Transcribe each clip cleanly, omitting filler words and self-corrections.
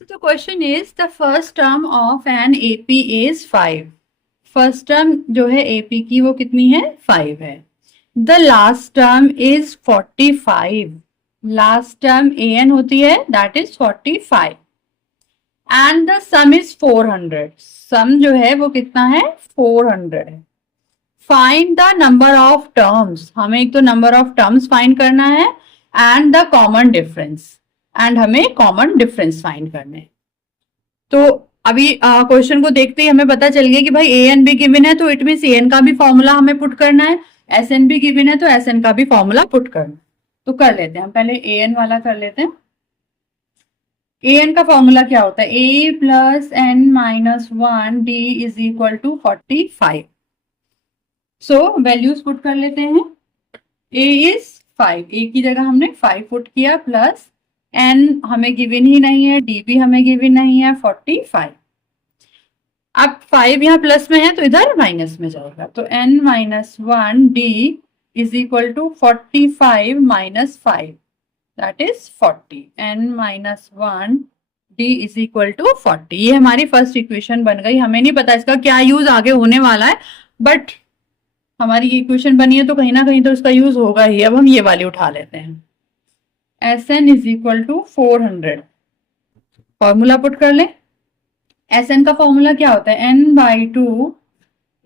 So the question is the first term of an AP is 5. First term जो है AP की वो कितनी है 5 है. The last term is 45. Last term AN होती है that is 45 and the some is 400. सम जो है वो कितना है 400 है. Find the number of terms. हमें एक तो नंबर ऑफ टर्म्स फाइंड करना है and the common difference. And हमें कॉमन डिफरेंस फाइंड करने हैं. तो अभी क्वेश्चन को देखते ही हमें पता चल गया कि भाई AN भी गिवन है तो इट मीन AN का भी फॉर्मूला हमें पुट करना है. SN भी गिवन है तो SN का भी फॉर्मूला पुट करना है. तो कर लेते हैं हम पहले AN वाला कर लेते हैं. AN का फॉर्मूला क्या होता है A plus N minus 1 D is equal to 45. So values put कर लेते हैं. A is 5. A की जगह हमने 5 पुट किया प्लस N हमें गिवन ही नहीं है, D भी हमें गिवन नहीं है 45. अब 5 यहाँ प्लस में है तो इधर माइनस में जाएगा. तो N minus 1 D is equal to 45 minus 5 that is 40. N minus 1 D is equal to 40. ये हमारी फर्स्ट इक्वेशन बन गई. हमें नहीं पता इसका क्या यूज आगे होने वाला है बट हमारी इक्वेशन बनी है तो कहीं ना कहीं तो इसका यूज होगा ही. अब हम ये वाली उठा लेते हैं. SN is equal to 400. Formula put कर ले. SN का फॉर्मूला क्या होता है N/2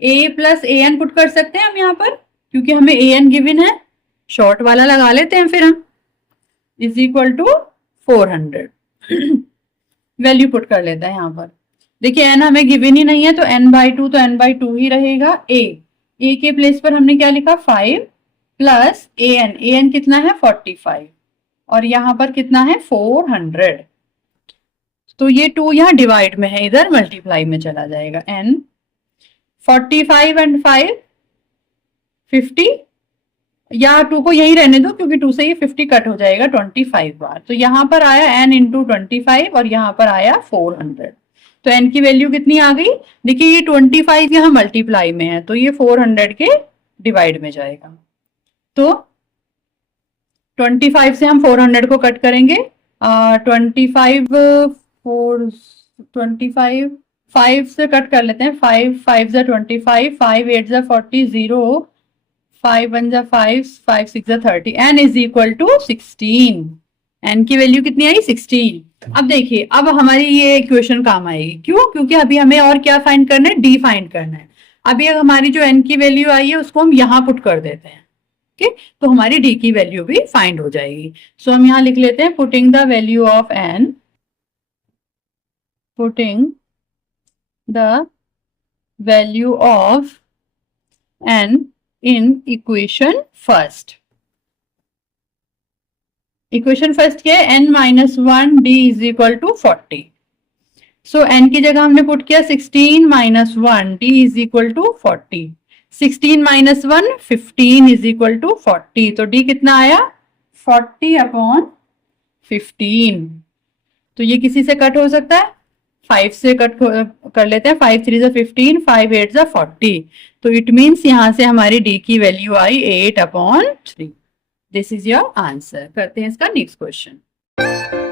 A plus AN put कर सकते हैं हम यहाँ पर क्योंकि हमें AN गिवन है. शॉर्ट वाला लगा लेते हैं फिर हम. Is equal to 400. Value put कर लेते हैं यहाँ पर. देखिए N हमें गिवन ही नहीं है तो N/2 तो N/2 ही रहेगा. A के प्लेस पर हमने क्या लिखा 5 प्लस AN कितना है 45 और यहाँ पर कितना है 400. तो ये 2 यहाँ डिवाइड में है, इधर मल्टीप्लाई में चला जाएगा. N 45 एंड 5 50 या 2 को यही रहने दो क्योंकि 2 से ये 50 कट हो जाएगा 25 बार. तो यहाँ पर आया N इंटू 25 और यहाँ पर आया 400. तो N की वैल्यू कितनी आ गई. देखिए ये 25 यहाँ मल्टीप्लाई में है तो ये 400 के डिवाइड में जाएगा. तो 25 से हम 400 को कट करेंगे. 5 से कट कर लेते हैं. 5 5 जा 25 5 8 जा 40 0 5 1 जा 5 5 6 जा 30. N is equal to 16. N की वैल्यू कितनी आई 16. अब देखिए अब हमारी ये इक्वेशन काम आएगी. क्यों? क्योंकि अभी हमें और क्या फाइंड करना है D फाइंड करना है. अभी हमारी जो N की वैल्यू आई है उसको हम यहाँ पुट कर देते हैं. ओके तो हमारी D की वैल्यू भी फाइंड हो जाएगी. सो हम यहाँ लिख लेते हैं putting the value of N. Putting the value of N in equation first. Equation first क्या है N minus 1 D is equal to 40. So N की जगह हमने पुट किया 16 minus 1 D is equal to 40. 16 minus 1 15 is equal to 40. तो D कितना आया 40 upon 15. तो ये किसी से कट हो सकता है 5 से कट कर लेते हैं. 5 3 15 5 8 40. तो इट मीन्स यहां से हमारी D की value I 8 upon 3. This is your answer. करते हैं इसका नेक्स्ट क्वेश्चन.